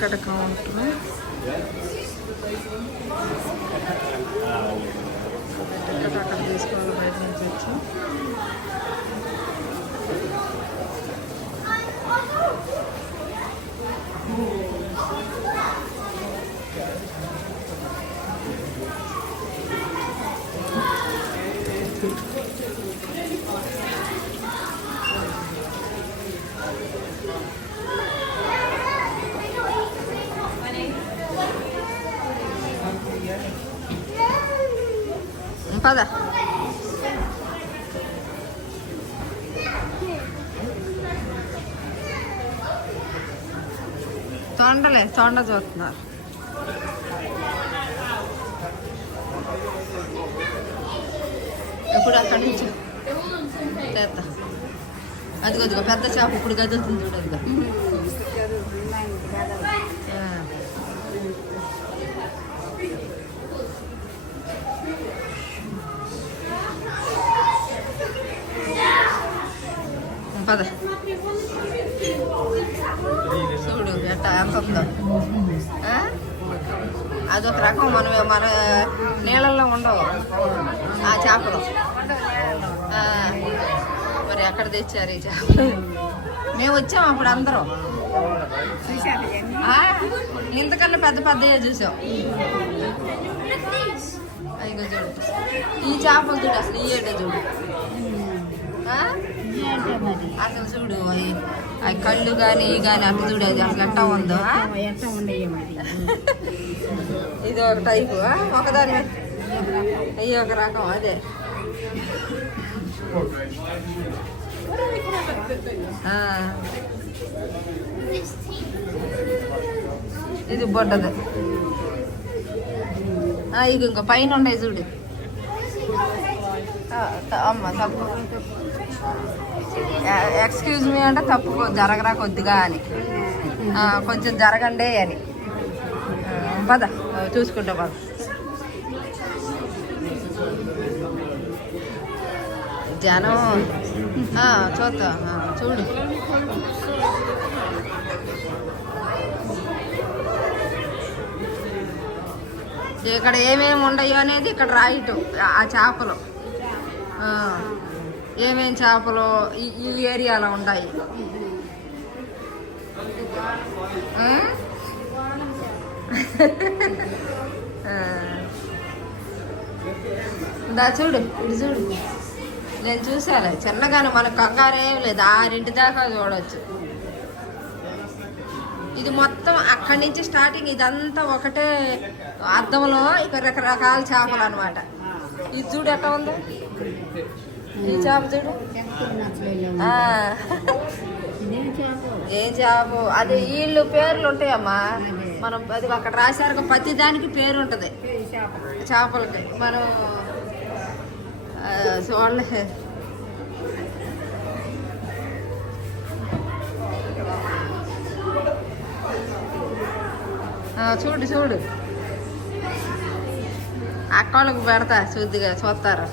Ticket counter. Ticket అక్కడ తీసుకోవాలి బయట నుంచి వచ్చి. పద తొండ చూస్తున్నారు. ఎప్పుడు అక్కడి నుంచి చేస్తా. అదిగో పెద్ద చేప ఇప్పుడు గదులుతుంది చూడు. అదిగో పద చూడు ఎట్ట ఎంత ఉందో. అదొక రకం. మన నీళ్ళల్లో ఉండవు ఆ చేపలు. మరి ఎక్కడ తెచ్చారు ఈ చేపలు? మేము వచ్చాము అప్పుడు అందరం. ఇంతకన్నా పెద్ద పెద్దగా చూసాం. అదిగో చూడు ఈ చేపలు చూడు. అసలు ఈ ఏటో చూడు. అసలు చూడు అవి కళ్ళు కానీ అట్లా చూడు. అది అసలు ఎట్టా ఉందో. ఇది ఒక టైపు. ఒకదాని అయ్యి ఒక రకం. అదే ఇది బొడ్డది. ఇది ఇంకా పైన ఉన్నాయి చూడు. అమ్మ తప్పు, ఎక్స్క్యూజ్ మీ అంటే తప్పు జరగరా కొద్దిగా అని, కొంచెం జరగండి అని. పద చూసుకుంటా పద. జనం చూద్దా చూడు. ఇక్కడ ఏమేమి ఉండయో అనేది ఇక్కడ రాయటం. ఆ చేపలు ఏమేమి చేపలు ఈ ఏరియాలో ఉన్నాయి. దా చూడు ఇది చూడు. నేను చూసాలే చిన్నగానే, మనకు కంగారేం లేదు. 6 దాకా చూడవచ్చు. ఇది మొత్తం అక్కడి నుంచి స్టార్టింగ్. ఇదంతా ఒకటే అద్దంలో ఇక రకరకాల చేపలు అనమాట. ఇది చూడు ఎట్లా ఉందో ఈ చేప చూడు. ఏం చేప అది. వీళ్ళు పేర్లు ఉంటాయమ్మా. మనం అది అక్కడ రాశారు. ప్రతి దానికి పేరు ఉంటుంది చేపలకి. మనం చూడలే. చూడు చూడు. అక్కళ్ళకు పెడతా శుద్ధిగా చూస్తారు.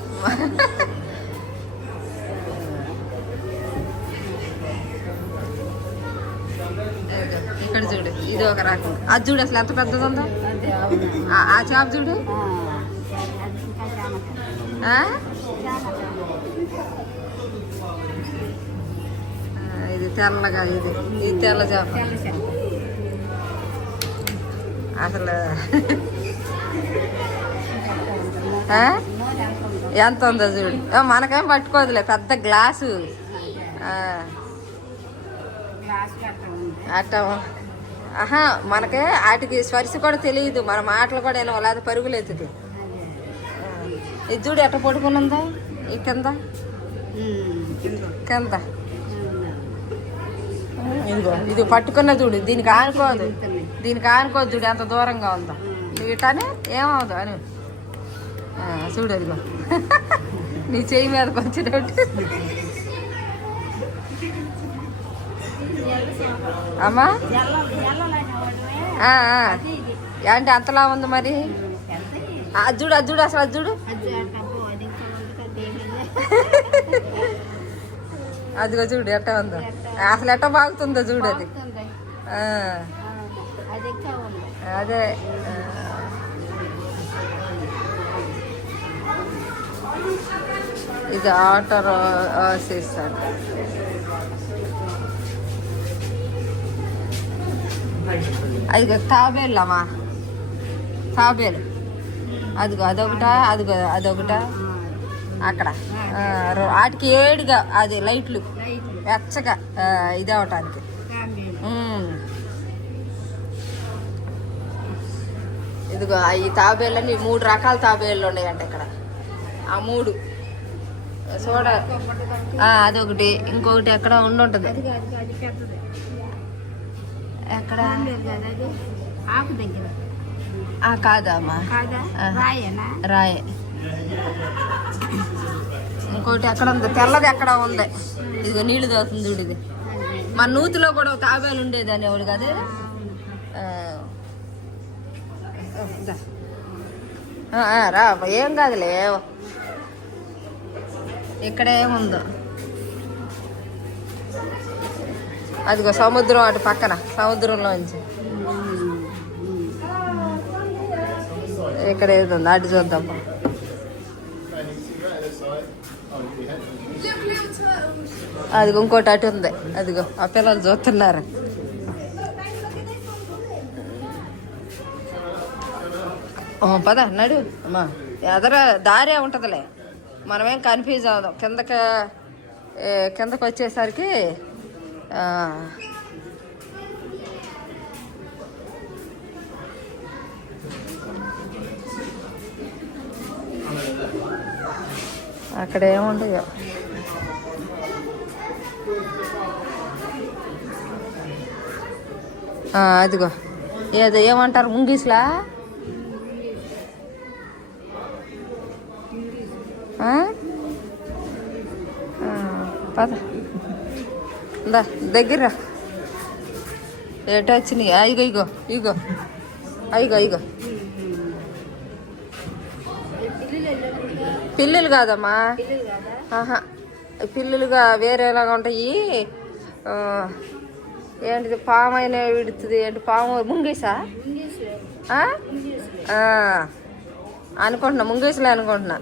ఇక్కడ చూడు ఇది ఒక రకం. అది చూడు అసలు ఎంత పెద్దది ఉందో. ఆ చేప చూడు. ఇది తెల్లగా. ఇది తెల్ల చేప అసలు. ఎంత ఉందో చూడు. మనకేం పట్టుకోదులే. పెద్ద గ్లాసు అట్ట. మనకే వాటికి స్పర్శ కూడా తెలియదు. మన మాటలు కూడా ఏమో లేదా పరుగులు ఎత్తుది. ఇది చూడు ఎట్ట పడుకునుందా. ఈ కింద ఇదిగో ఇది పట్టుకున్న చూడు. దీనికి ఆనుకోదు చూడు ఎంత దూరంగా ఉందో. నువ్వు ఇటానే ఏమవుదు అని చూడు. అదిగో నీ చెయ్యి మీదకి వచ్చినట్టు. అమ్మా ఏంటి అంతలా ఉంది మరి. అది చూడు అసలు అది చూడు. అదిగో చూడు ఎట్ట ఉందో. అసలు ఎట్ట బాగుతుందో చూడు. అది అదే ఇది ఆటర్ చేస్తాడు. అది తాబేళ్ళమ్మా, తాబేలు. అదిగో అదొకట, అదిగో అదొకట. అక్కడ వాటికి ఏడుగా అది లైట్లు వెచ్చగా ఇది అవటానికి. ఇదిగో ఈ తాబేళ్ళని 3 రకాల తాబేళ్ళు ఉన్నాయంట ఇక్కడ. ఆ 3 చూడ. అదొకటి, ఇంకొకటి ఎక్కడ ఉండుంటుంది. ఎక్కడ కాదమ్మా, రాయే. ఇంకోటి ఎక్కడ ఉంది, తెల్లది ఎక్కడ ఉంది. ఇదిగో నీళ్లు తాగుతుంది చూడు. ఇది మన నూతిలో కూడా తాబేలు ఉండేది అనేవాడు కదా. రా, ఏం కాదులే. ఇక్కడ ఏముందో అదిగో సముద్రం, అటు పక్కన సముద్రంలోంచి ఇక్కడ ఏది ఉంది, అటు చూద్దాం. అదిగో ఇంకోటి అటు ఉంది. అదిగో ఆ పిల్లలు చూస్తున్నారు. పద నడు అమ్మా. ఎదర దారే ఉంటుందిలే, మనమేం కన్ఫ్యూజ్ అవుదాం. కిందకి వచ్చేసరికి అక్కడ ఏముండయో. అదిగో ఏదో ఏమంటారు ముంగీస్లా. పద దగ్గర ఏటో వచ్చినాయి. ఇగో ఇగో ఇగో ఇగో ఇగో పిల్లులు కాదమ్మా. పిల్లులుగా వేరేలాగా ఉంటాయి. ఏంటిది పాము అయినా విడుతుంది. ఏంటి పాము, ముంగీసా అనుకుంటున్నా, ముంగీసలే అనుకుంటున్నా.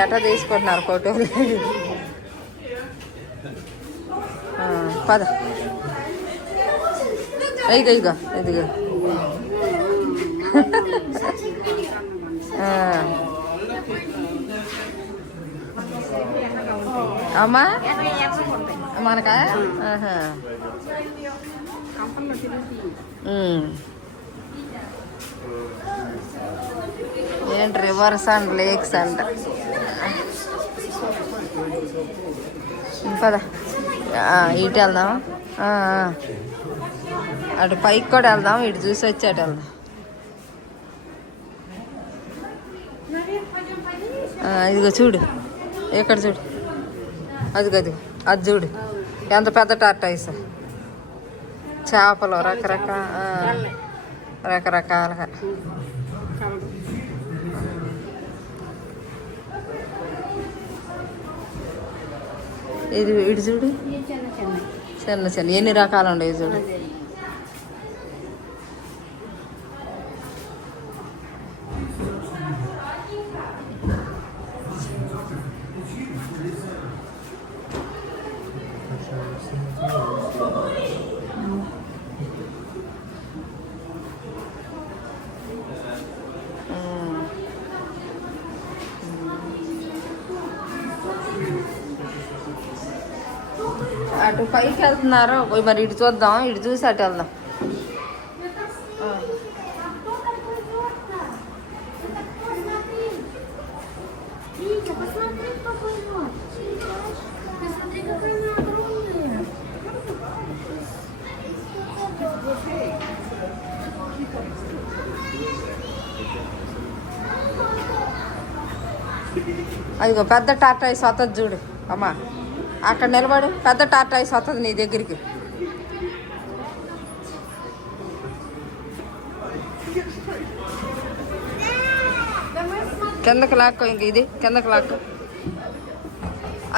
ఎటా తీసుకుంటున్నారు ఫోటోలు. పద ఇగో ఇగో ఇదిగో. అమ్మా మనకా ఏంటి రివర్స్ అండ్ లేక్స్ అంట. పద ఇటు వెళ్దాం. అటు పైకి కూడా వెళ్దాం. ఇటు చూసి వచ్చి అటు వెళ్దాం. ఇదిగో చూడు, ఇక్కడ చూడు. అదిగో అది చూడు, ఎంత పెద్ద టార్టాయిస్. చేపలు రకరకాలుగా. ఇది ఇటు చూడు, చిన్న చిన్న ఎన్ని రకాలు ఉండవు చూడు. అటు పైకి వెళ్తున్నారు మరి. ఇటు చూద్దాం, ఇటు చూసి అటు వెళ్దాం. అదిగో పెద్ద టార్టాయిస్ వస్తుంది చూడు అమ్మా. అక్కడ నిలబడు, పెద్ద టార్టాయిస్ వస్తుంది నీ దగ్గరికి. కిందకి లాక్కో, ఇంక ఇది కిందకి లాక్కో.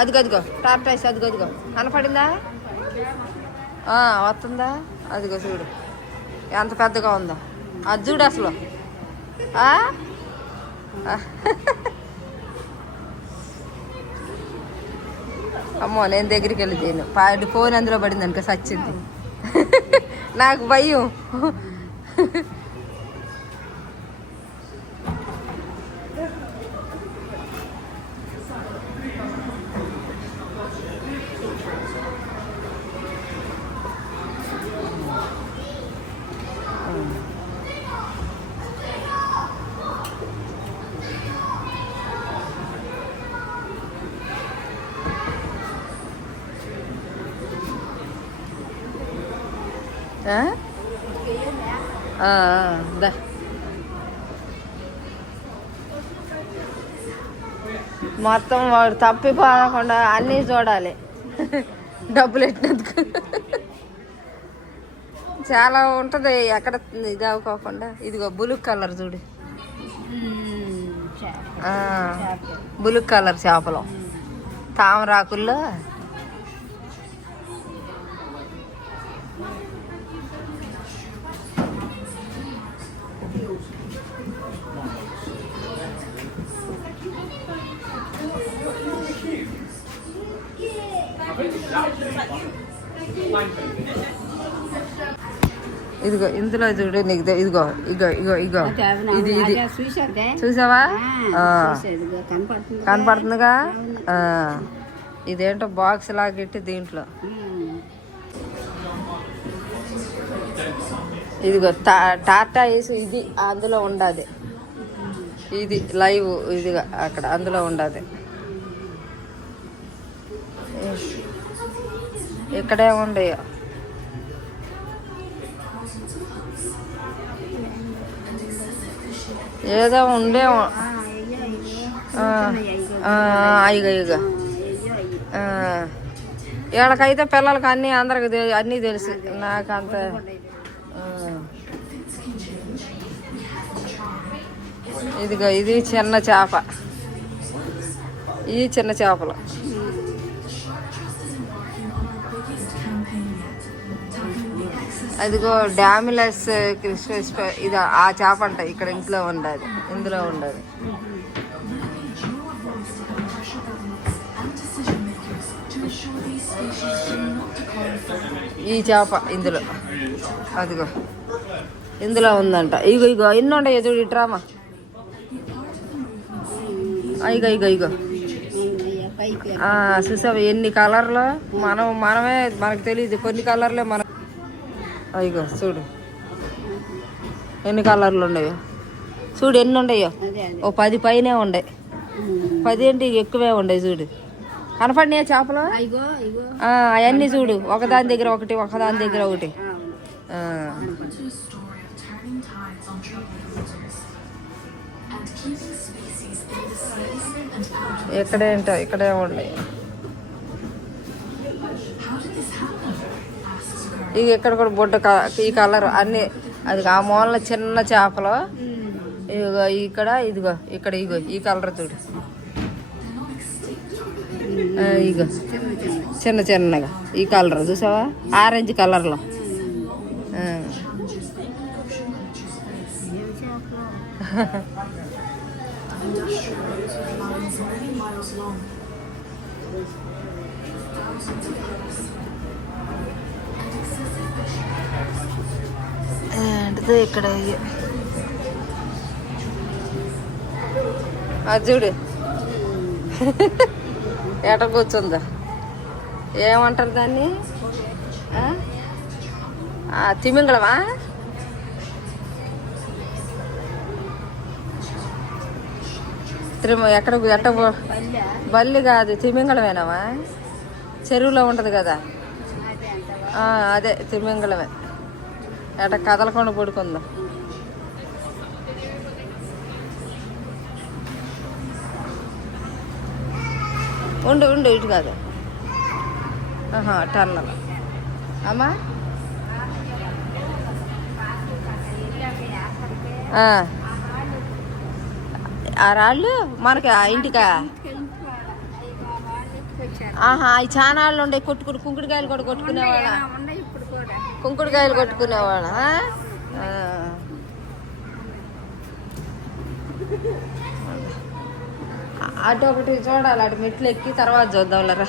అదిగో టార్టాయిస్, అదిగో కనపడిందా? వస్తుందా? అదిగో చూడు ఎంత పెద్దగా ఉందో. అది చూడు అసలు. అమ్మో నేను దగ్గరికి వెళ్ళి తిను ఫోన్ అందులో పడింది అనుకో సచ్చింది. నాకు భయం. మొత్తం వాడు తప్పిపోకుండా అన్నీ చూడాలి డబ్బులు ఎట్టినందుకు. చాలా ఉంటుంది ఎక్కడ ఇది అవ్వకోకుండా. ఇదిగో బ్లూ కలర్ చూడు, బ్లూ కలర్ చేపలు తామరాకుల్లో. ఇదిగో ఇందులో చూడు నీకు ఇదిగో ఇగో ఇగో ఇగో ఇది ఇది చూసావా? కనపడుతుందిగా. ఇదేంటో బాక్స్ లాగెట్టి దీంట్లో ఇదిగో టాటా వేసి ఇది అందులో ఉండదు. ఇది లైవ్ ఇదిగా అక్కడ అందులో ఉండదు. ఇక్కడే ఉండయో. ఏదో ఉండేమో. ఇగో ఇగో వీళ్ళకైతే పిల్లలకి అన్నీ అందరికి అన్నీ తెలుసు. నాకు అంత ఇదిగో ఇది చిన్న చేప. ఈ చిన్న చేపలు అదిగో డామిలస్ క్రిస్మస్ ఇది ఆ చేప అంట. ఇక్కడ ఇంట్లో ఉండదు, ఇందులో ఉండదు. ఈ చేప ఇందులో అదిగో ఇందులో ఉందంట. ఇగో ఇగో ఎన్ని ఉండయో చూడు డ్రామా. ఇగో ఇగో ఇగో చూసావు ఎన్ని కలర్లు. మనమే మనకు తెలియదు కొన్ని కలర్లే. మన ఇగో చూడు ఎన్ని కలర్లు ఉన్నాయో. చూడు ఎన్ని ఉండయో. ఓ 10 పైనే ఉండే. 10 ఏంటి ఎక్కువే ఉండే. చూడు కనపడినాయా చేపలు అవన్నీ. చూడు ఒకదాని దగ్గర ఒకటి, ఒకదాని దగ్గర ఒకటి. ఎక్కడేంటో ఇక్కడే ఉండే. ఇక ఇక్కడ కూడా బుడ్డ ఈ కలర్ అన్ని. అది ఆ మూల చిన్న చేపలు. ఇదిగో ఇక్కడ ఇదిగో ఇక్కడ ఇగో ఈ కలర్ చూడు. ఇగో చిన్న చిన్నగా ఈ కలర్ చూసావా? ఆరెంజ్ కలర్లో. ఏంటిదో ఇక్కడ అది చూడు ఎట కూర్చుందా. ఏమంటారు దాన్ని? తిమింగళమా? ఎక్కడ ఎట్ట బల్లి కాదు తిమింగళమేనావా? చెరువులో ఉంటుంది కదా అదే తిమింగళమే. ఎట కదలకుండా పడుకుందా. ఉండు ఉండు ఇటు కాదు టర్నల్ అమ్మా. ఆ రాళ్ళు మనకి ఇంటికా? అవి చాలా వాళ్ళు ఉండే. కొట్టుకుని కుంకుడుకాయలు కూడా కొట్టుకునేవాళ్ళ. కుంకుడుకాయలు కొట్టుకునేవాళ్ళ. అటు ఒకటి చూడాలి, అటు మెట్లు ఎక్కి తర్వాత చూద్దాంలరా.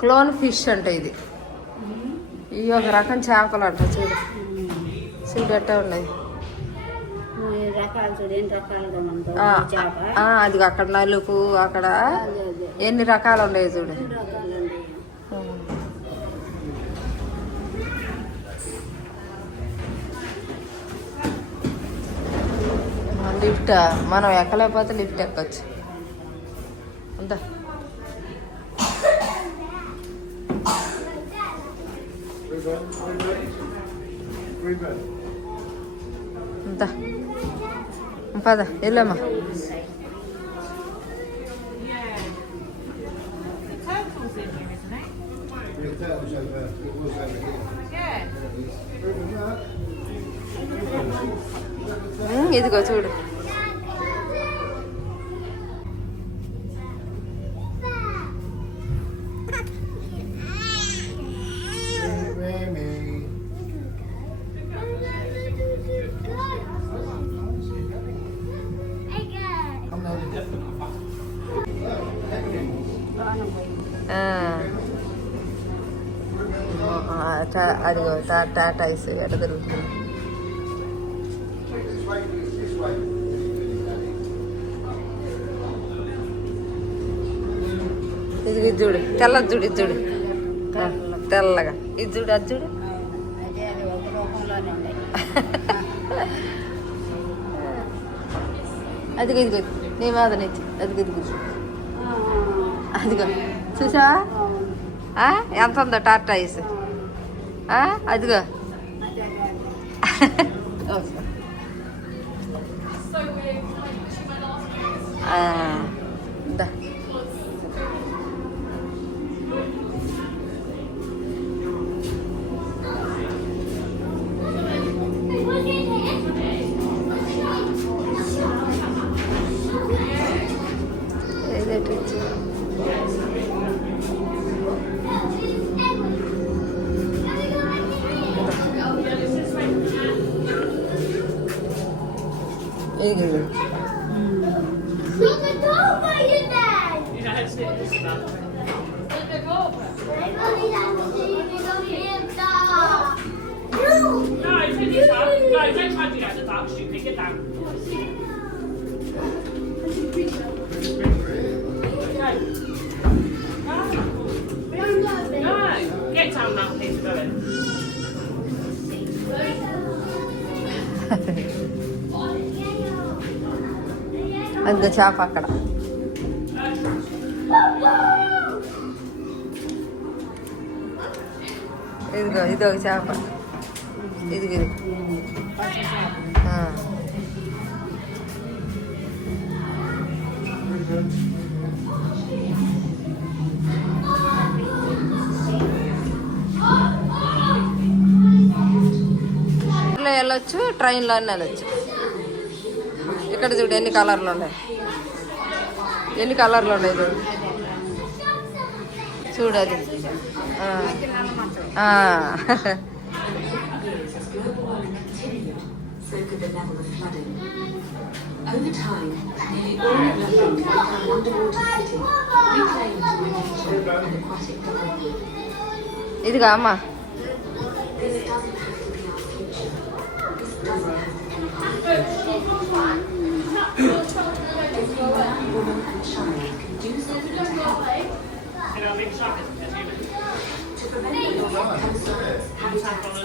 క్లోన్ ఫిష్ అంటే ఇది. ఇవి ఒక రకం చేపలు అంట. చూడు చూడు ఎట్టా ఉన్నాయి. అది అక్కడ నలుపు, అక్కడ ఎన్ని రకాలు ఉన్నాయి చూడు. లిఫ్ట్ మనం ఎక్కలేకపోతే లిఫ్ట్ ఎక్కొచ్చు. అంతా అంతా పద వెళ్ళమ్మా. ఇదిగో చూడు. అదిగో టాటాయిస్ ఎట తిరుగుతుంది. ఇది చూడు, తెల్లది చూడు, ఇది చూడు తెల్లగా, ఇది చూడు, అది చూడు. అదిగో ఇదిగో నీ మీద నుంచి అదిగో ఇదిగో అదిగో చూసా ఎంత ఉందో టాటాయిస్. అదిగో అదిగో చేప అక్కడ. ఇదిగో ఇదొక చేప. ఇదిగో వెళ్ళొచ్చు, ట్రైన్లో అన్నీ వెళ్ళొచ్చు. ఇక్కడ చూడు ఎన్ని కలర్లు ఉన్నాయి, ఎన్ని కలర్లు ఉన్నాయి చూడు. చూడు అది ఇదిగా అమ్మా.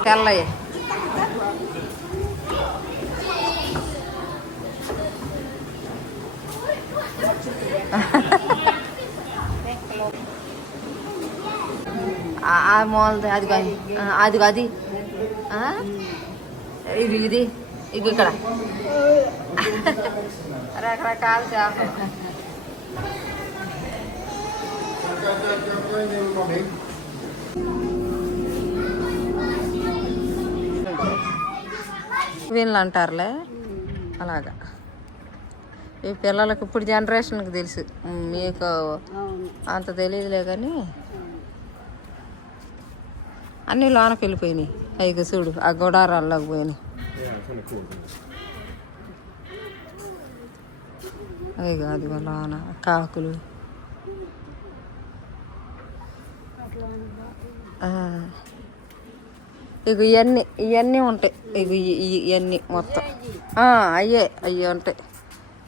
తెల్లయ్య మూలది అది అది అది ఇది ఇది ఇక ఇక్కడ రకరకాల చేపలు. వీళ్ళు అంటారులే అలాగా. ఈ పిల్లలకి ఇప్పుడు జనరేషన్కి తెలుసు, మీకు అంత తెలియదులే. కానీ అన్నీ లోనకి వెళ్ళిపోయినాయి. అయ్యి చూడు ఆ గుడారాల్లోకి పోయినాయి. అయ్యి అదిగో లోన కాకులు. ఇక ఇవన్నీ ఉంటాయి. ఇక ఇవన్నీ మొత్తం అయ్యే ఉంటాయి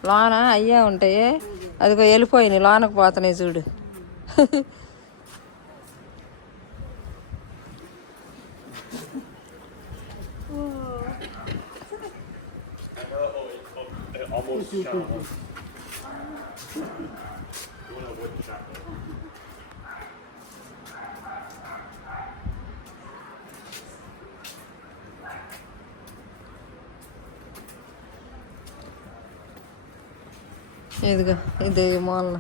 లోన. అయ్యే ఉంటాయి. అదిగో వెళ్ళిపోయినాయి లోనకు పోతున్నాయి చూడు. ఇదిగో ఇది మూలన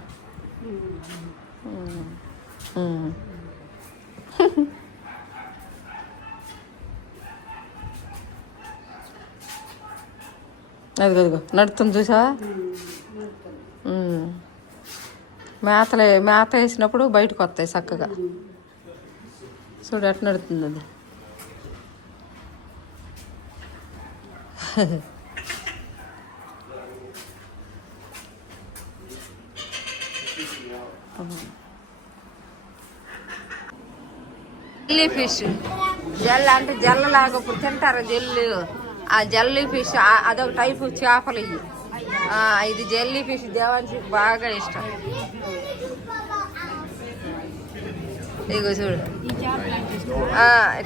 అదిగో నడుతుంది చూసా. మేత వేసినప్పుడు బయటకు వస్తాయి చక్కగా. చూడు ఎట్లా నడుతుంది అది. జెల్లీ ఫిష్ జెల్ అంటే జల్లలాగా ఇప్పుడు తింటారు జెల్లు. ఆ జెల్లీ ఫిష్ అదొక టైపు చేపలు ఇవి. ఇది జెల్లీ ఫిష్ దేవాన్షికి బాగా ఇష్టం. ఇగో చూడు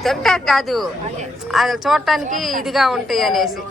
తింటా కాదు, అది చూడటానికి ఇదిగా ఉంటాయి అనేసి.